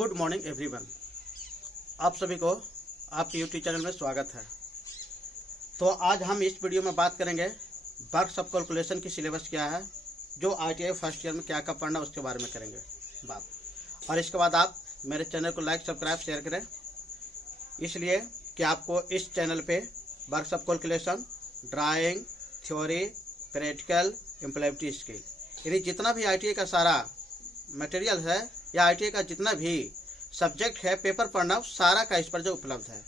Good morning everyone. आप सभी को आपके यूट्यूब चैनल में स्वागत है। तो आज हम इस वीडियो में बात करेंगे वर्क सब कैलकुलेशन की सिलेबस क्या है, जो ITI फर्स्ट ईयर में क्या क्या पढ़ना उसके बारे में करेंगे बात। और इसके बाद आप मेरे चैनल को लाइक सब्सक्राइब शेयर करें, इसलिए कि आपको इस चैनल पे वर्क सब calculation, drawing, theory, practical, implementation skill, यानी जितना भी ITI का सारा मटेरियल है या ITI का जितना भी सब्जेक्ट है पेपर पढ़ना, सारा का इस पर जो उपलब्ध है।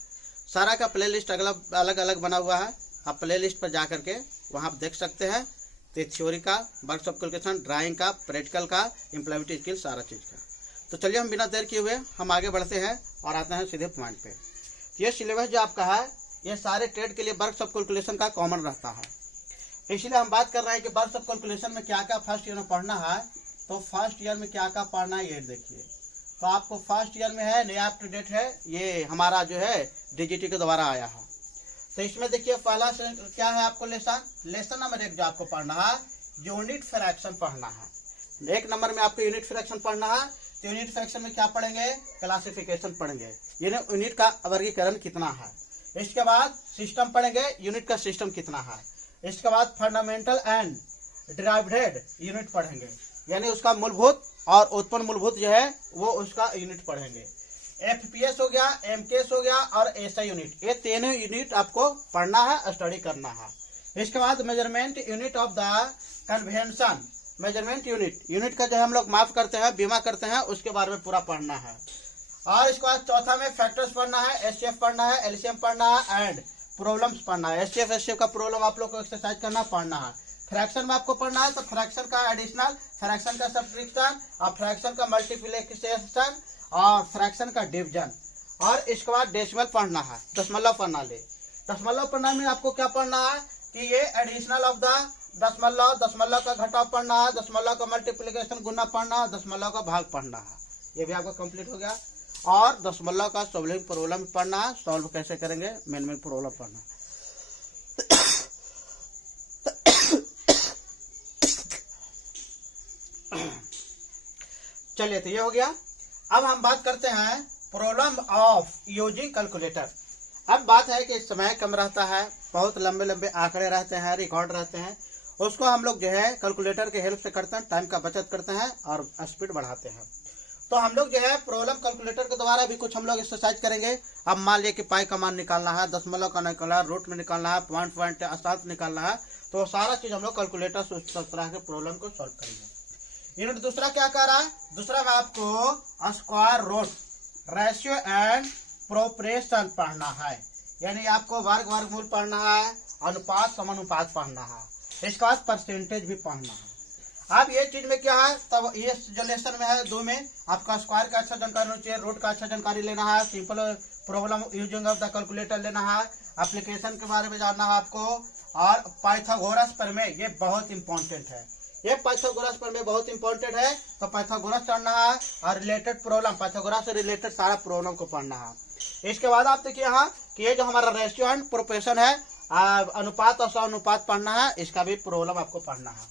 सारा का प्लेलिस्ट अलग अलग बना हुआ है। आप प्लेलिस्ट पर जा करके वहाँ आप देख सकते हैं। तो थ्योरी का, वर्क सब कैलकुलेशन, ड्राइंग का, प्रैक्टिकल का, इम्प्लीमेंटेशन स्किल, सारा चीज़ का। तो चलिए हम बिना देर किए हुए हम आगे बढ़ते हैं और आते हैं सीधे पॉइंट पे। तो ये सिलेबस जो आपका है ये सारे ट्रेड के लिए वर्क सब कैलकुलेशन का कॉमन रहता है। इसलिए हम बात कर रहे हैं कि वर्क सब कैलकुलेशन में क्या क्या फर्स्ट ईयर में पढ़ना है। तो फर्स्ट ईयर में क्या क्या पढ़ना है ये देखिए। तो आपको फर्स्ट ईयर में है, नया अप टू डेट है, ये हमारा जो है DGT के द्वारा आया है। तो इसमें देखिए पहला क्या है, आपको लेसन नंबर 1 जो आपको पढ़ना है, यूनिट फ्रैक्शन पढ़ना है। 1 नंबर में आपको यूनिट फ्रैक्शन पढ़ना है। तो यूनिट फ्रैक्शन में क्या पढ़ेंगे, क्लासिफिकेशन पढ़ेंगे, यानी यूनिट का वर्गीकरण कितना है। इसके बाद सिस्टम पढ़ेंगे, यूनिट का सिस्टम कितना है। इसके बाद फंडामेंटल एंड डिराइव्ड यूनिट पढ़ेंगे, यानी उसका मूलभूत और उत्पन्न मूलभूत जो है वो उसका यूनिट पढ़ेंगे। FPS हो गया, MKS हो गया और SI यूनिट, ये तीनों यूनिट आपको पढ़ना है, स्टडी करना है। इसके बाद measurement unit of the convention, measurement unit का जो है हम लोग माप करते हैं, बीमा करते हैं, उसके बारे में पूरा पढ़ना है। और इसके बाद चौथा में फैक्टर्स पढ़ना है, SCF पढ़ना है, LCM पढ़ना है एंड प्रॉब्लम्स पढ़ना है। SCF का प्रॉब्लम आप लोग को एक्सरसाइज करना पढ़ना है। फ्रैक्शन में आपको पढ़ना है तो फ्रैक्शन का एडिशनल, फ्रैक्शन का सब्ट्रैक्शन और फ्रैक्शन का मल्टीप्लिकेशन और फ्रैक्शन का डिवीजन। और इसके बाद डेसिमल पढ़ना है, दशमलव प्रणाली। दशमलव प्रणाली में आपको क्या पढ़ना है कि ये एडिशनल ऑफ द दशमलव, दशमलव का घटाव पढ़ना है, दशमलव का मल्टीप्लिकेशन गुना पढ़ना है, दशमलव का भाग पढ़ना है। ये भी आपका कंप्लीट हो गया। और दशमलव का सॉल्विंग प्रॉब्लम पढ़ना है, सॉल्व कैसे करेंगे, मेन प्रॉब्लम पढ़ना है। चलिए तो ये हो गया। अब हम बात करते हैं प्रॉब्लम ऑफ यूजिंग कैलकुलेटर। अब बात है कि समय कम रहता है, बहुत लंबे लंबे आंकड़े रहते हैं, रिकॉर्ड रहते हैं, उसको हम लोग जो है कैलकुलेटर के हेल्प से करते हैं, टाइम का बचत करते हैं और स्पीड बढ़ाते हैं। तो हम लोग जो है प्रॉब्लम कैलकुलेटर के द्वारा भी कुछ हम लोग एक्सरसाइज करेंगे। अब मान लिया कि पाई का मान निकालना है, दशमलव का निकालना है, रूट में निकालना है, पॉइंट अशांत निकालना है, तो सारा चीज हम लोग कैलकुलेटर से उस तरह के प्रॉब्लम को सॉल्व करेंगे। यूनिट दूसरा क्या कर रहा है, दूसरा में आपको square root, ratio and proportion पढ़ना है, यानी आपको वर्गमूल पढ़ना है, अनुपात समानुपात पढ़ना है। इसके बाद परसेंटेज भी पढ़ना है। अब ये चीज में क्या है, तब ये जो लेसन में है 2 में आपका स्क्वायर का अच्छा जानकारी होना चाहिए, रूट का अच्छा जानकारी लेना है, simple problem using of the calculator लेना है, एप्लीकेशन के बारे में जानना है आपको। और पाइथागोरस प्रमेय ये बहुत इंपॉर्टेंट है, ये पाइथागोरस प्रमेय बहुत इंपॉर्टेंट है। तो पाइथागोरस पढ़ना है और रिलेटेड प्रॉब्लम, पाइथागोरस से रिलेटेड सारा प्रॉब्लम को पढ़ना है। इसके बाद आप देखिए यहाँ कि ये जो हमारा रेशियो एंड प्रोपोर्शन है, अनुपात और समानुपात पढ़ना है, इसका भी प्रॉब्लम आपको पढ़ना है।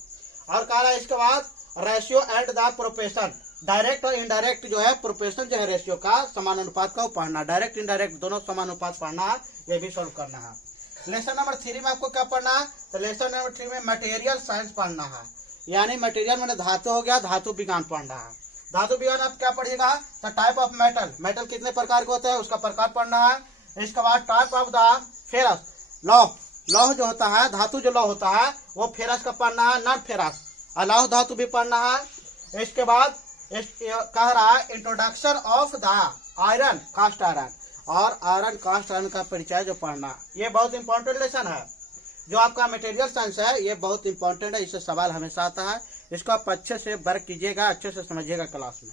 और कह रहा है इसके बाद ratio and the proportion, direct और इनडायरेक्ट जो है प्रोपोर्शन जो है रेशियो का, समानुपात का पढ़ना, डायरेक्ट इनडायरेक्ट दोनों समानुपात पढ़ना है, ये भी सॉल्व करना है। लेसन नंबर 3 में आपको क्या पढ़ना है, तो लेसन नंबर 3 में मटेरियल साइंस पढ़ना है, यानी मटेरियल मैंने धातु हो गया, धातु विज्ञान पढ़ना है। धातु विज्ञान आप क्या पढ़िएगा, तो टाइप ऑफ मेटल, मेटल कितने प्रकार के होते हैं उसका प्रकार पढ़ना है। इसके बाद टाइप ऑफ द फेरस, लौह जो होता है, धातु जो लौह होता है वो फेरस का पढ़ना है, नॉन फेरस, अलौह धातु भी पढ़ना है। इसके बाद कह रहा है introduction of the iron cast iron, और आयरन कास्ट आयरन का परिचय जो पढ़ना, ये बहुत इंपॉर्टेंट लेसन है। जो आपका मटेरियल साइंस है ये बहुत इंपॉर्टेंट है, इससे सवाल हमेशा आता है, इसको आप अच्छे से वर्क कीजिएगा, अच्छे से समझिएगा क्लास में।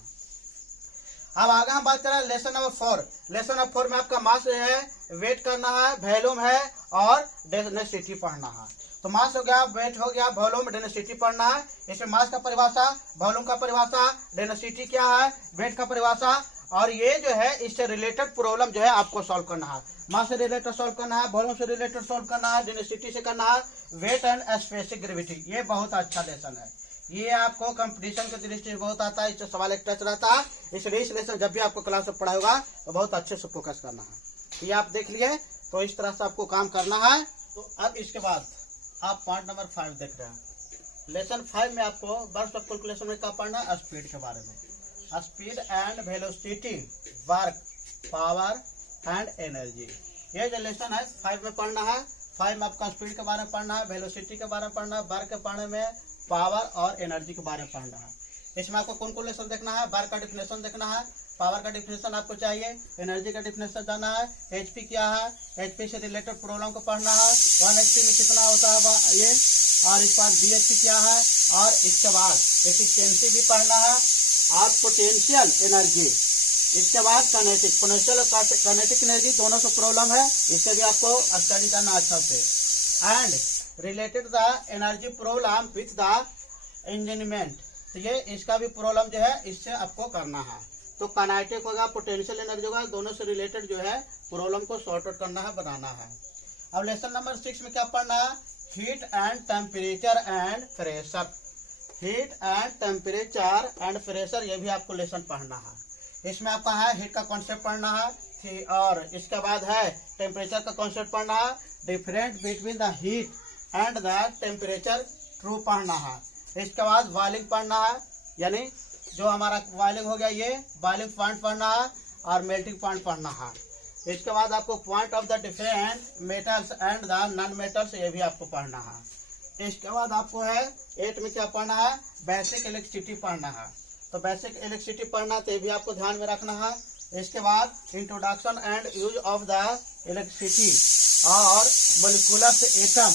अब आगे हम बात करें लेसन नंबर 4। लेसन नंबर 4 में आपका मास है, वेट करना है, वॉल्यूम है और डेंसिटी पढ़ना है। तो मास हो गया, वेट हो गया, वॉल्यूम, डेंसिटी पढ़ना है। इसमें मास का परिभाषा, वॉल्यूम का परिभाषा, डेंसिटी क्या है, वेट का परिभाषा, और ये जो है इससे रिलेटेड प्रॉब्लम जो है आपको सॉल्व करना है। मास से रिलेटेड सॉल्व करना है, वॉल्यूम से रिलेटेड सॉल्व करना है, डेंसिटी से करना है, वेट एंड स्पेसिफिक ग्रेविटी। ये बहुत अच्छा लेसन है, ये आपको कंपटीशन की दृष्टि से बहुत आता है, इससे सवाल एक टच रहता है, इसलिए इस लेसन जब भी आपको क्लास में पढ़ा होगा तो बहुत अच्छे से फोकस करना है। ये आप देख लिए, तो इस तरह से आपको काम करना है। तो अब इसके बाद आप पॉइंट नंबर 5 देख रहे हैं। लेसन 5 में आपको बर्स्ट ऑफ कैलकुलेशन में क्या पढ़ना है, स्पीड के बारे में। Speed and velocity, work, power and energy, ये जो लेसन है 5 में पढ़ना है। 5 में आपका स्पीड के बारे में पढ़ना है, वेलोसिटी के बारे में पढ़ना है, वर्क के बारे में, पावर और एनर्जी के बारे में पढ़ना है। इसमें आपको कौन कौन लेसन देखना है, वर्क का डिफिनेशन देखना है, पावर का डिफिनेशन आपको चाहिए, एनर्जी का डिफिनेशन जाना है, एचपी क्या है, एचपी से रिलेटेड प्रॉब्लम को पढ़ना है, 1 एचपी में कितना होता है ये, और इस बार बीएचपी क्या है, और इसके बाद एफिशिएंसी भी पढ़ना है, और पोटेंशियल एनर्जी, इसके बाद काइनेटिक, पोटेंशियल और काइनेटिक एनर्जी दोनों से प्रॉब्लम है, इससे भी आपको स्टडी करना अच्छा से। And related the energy problem with the environment, तो ये इसका भी प्रॉब्लम जो है इससे आपको करना है। तो काइनेटिक होगा, पोटेंशियल एनर्जी होगा, दोनों से रिलेटेड जो है प्रॉब्लम को सॉर्ट आउट करना है, बनाना है। अब लेसन नंबर 6 में क्या पढ़ना है, heat and temperature and pressure. Heat and temperature and pressure, ये भी आपको लेसन पढ़ना है। इसमें आपका है हीट का कॉन्सेप्ट पढ़ना है, और इसके बाद है टेम्परेचर का कॉन्सेप्ट पढ़ना है, different between the heat and the temperature true पढ़ना है। इसके बाद बॉइलिंग पढ़ना है, यानी जो हमारा बॉइलिंग हो गया ये बॉइलिंग पॉइंट पढ़ना है, और मेल्टिंग पॉइंट पढ़ना है। इसके बाद आपको point of the different metals and the non metals, ये भी आपको पढ़ना है। इसके बाद आपको है 8 में क्या पढ़ना है, बेसिक इलेक्ट्रिसिटी पढ़ना है। तो बेसिक इलेक्ट्रिसिटी पढ़ना, तो ये भी आपको ध्यान में रखना है। इसके बाद introduction and use of the electricity, और molecular atom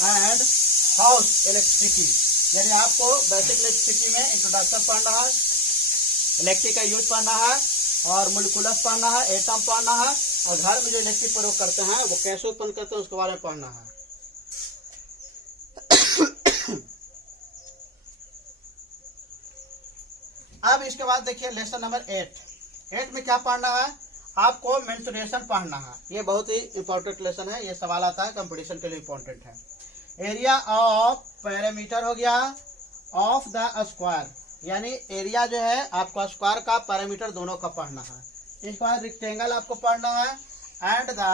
and house electricity, यानी आपको बेसिक इलेक्ट्रिसिटी में इंट्रोडक्शन पढ़ना है, इलेक्ट्रिक का यूज पढ़ना है, और मोलिकुलस पढ़ना है, एटम पढ़ना है, और घर में जो इलेक्ट्रिक प्रयोग करते हैं वो कैसे उत्पन्न करते हैं उसके बारे में पढ़ना है। अब इसके बाद देखिए लेसन नंबर 8 में क्या पढ़ना है, आपको मेंसुरेशन पढ़ना है। ये बहुत ही इंपॉर्टेंट लेसन है, ये सवाल आता है, कंपटीशन के लिए इंपॉर्टेंट है। एरिया ऑफ पैरामीटर हो गया ऑफ द स्क्वायर, यानी एरिया जो है आपको स्क्वायर का पैरामीटर दोनों का पढ़ना है। इसके बाद रेक्टेंगल आपको पढ़ना है, एंड द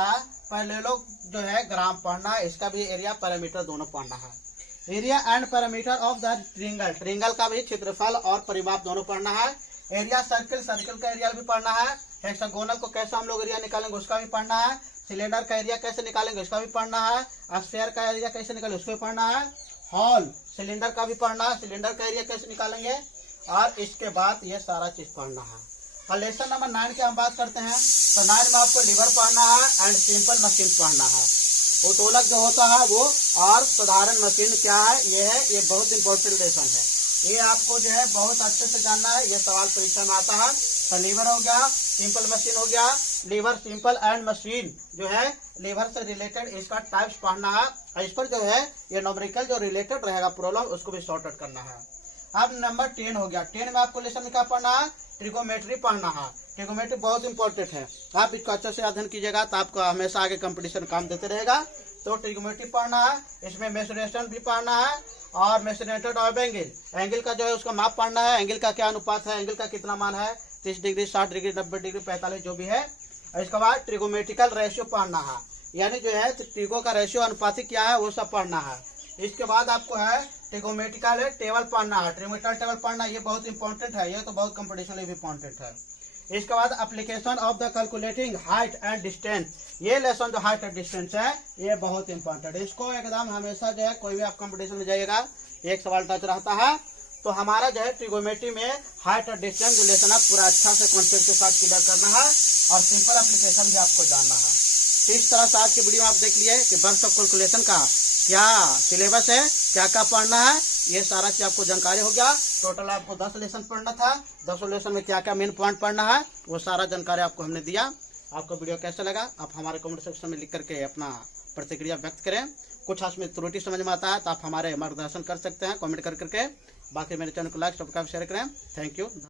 पैरेललोग्राम जो है ग्राम पढ़ना है, इसका भी एरिया पैरामीटर दोनों पढ़ना है। Area and parameter of the triangle, triangle का भी क्षेत्रफल और परिमाप दोनों पढ़ना है। एरिया सर्किल, सर्किल का एरिया भी पढ़ना है। हेक्सागोनल को कैसे हम लोग एरिया निकालेंगे उसका भी पढ़ना है। सिलेंडर का एरिया कैसे निकालेंगे उसका भी पढ़ना है। स्फीयर का एरिया कैसे निकालेंगे उसको भी पढ़ना है। हॉल सिलेंडर का भी पढ़ना है, सिलेंडर का एरिया कैसे निकालेंगे, और इसके बाद ये सारा चीज पढ़ना है। और लेसन नंबर 9 की हम बात करते हैं, तो 9 में आपको लीवर पढ़ना है एंड सिंपल मशीन पढ़ना है। उत्तोलक जो होता है वो और साधारण मशीन क्या है, ये बहुत इंपॉर्टेंट लेसन है। ये आपको जो है बहुत अच्छे से जानना है, ये सवाल परीक्षा में आता है। तो लीवर हो गया, सिंपल मशीन हो गया, लीवर सिंपल एंड मशीन जो है लीवर से रिलेटेड इसका टाइप्स पढ़ना है। इस पर जो है ये न्यूमेरिकल जो रिलेटेड रहेगा प्रॉब्लम उसको भी सॉर्ट आउट करना है। अब नंबर 10 हो गया, 10 में आपको लेसन में क्या पढ़ना है, ट्रिगोमेट्री पढ़ना है। ट्रिगोमेट्री बहुत इंपॉर्टेंट है, आप इसको अच्छे से अध्ययन कीजिएगा तो आपको हमेशा आगे कंपटीशन काम देते रहेगा। तो ट्रिगोमेट्री पढ़ना है, इसमें मेजरेशन भी पढ़ना है, और मेजरमेंट ऑफ एंगल, एंगल का जो है उसका माप पढ़ना है, एंगल का क्या अनुपात है, एंगल का कितना मान है, 30 डिग्री, 60 डिग्री, 90 डिग्री, 45 जो भी है। इसके बाद ट्रिगोमेट्रिकल रेशियो पढ़ना है, यानी जो है ट्रिगो का रेशियो अनुपातिक क्या है वो सब पढ़ना है। इसके बाद आपको है ट्रिगोमेट्रिकल टेबल पढ़ना है, ट्रिगोमेट्रिकल टेबल पढ़ना, ये बहुत इंपॉर्टेंट है, ये तो बहुत कंपटीशन में भी इंपॉर्टेंट है। इसके बाद application of the calculating height and distance, ये लेसन जो हाइट एंड डिस्टेंस है ये बहुत इंपॉर्टेंट है। इसको एकदम हमेशा जो है कोई भी आप कंपटीशन में जाइएगा एक सवाल टच रहता है। तो हमारा जो है ट्रिगोमेट्री में हाइट और डिस्टेंस जो लेसन है पूरा अच्छा से कॉन्सेप्ट के साथ क्लियर करना है, और सिंपल एप्लीकेशन भी आपको जानना है। तो इस तरह से आज की वीडियो में आप देख लिए कि बर्स्ट ऑफ कैलकुलेशन का क्या सिलेबस है, क्या क्या पढ़ना है, ये सारा चीज आपको जानकारी हो गया। टोटल आपको 10 लेसन पढ़ना था, 10 लेसन में क्या क्या मेन पॉइंट पढ़ना है वो सारा जानकारी आपको हमने दिया। आपको वीडियो कैसा लगा आप हमारे कमेंट सेक्शन में लिख करके अपना प्रतिक्रिया व्यक्त करें। कुछ इसमें त्रुटि समझ में आता है तो आप हमारे मार्गदर्शन कर सकते हैं कमेंट कर करके। बाकी मेरे चैनल को लाइक सब्सक्राइब शेयर करें। Thank you.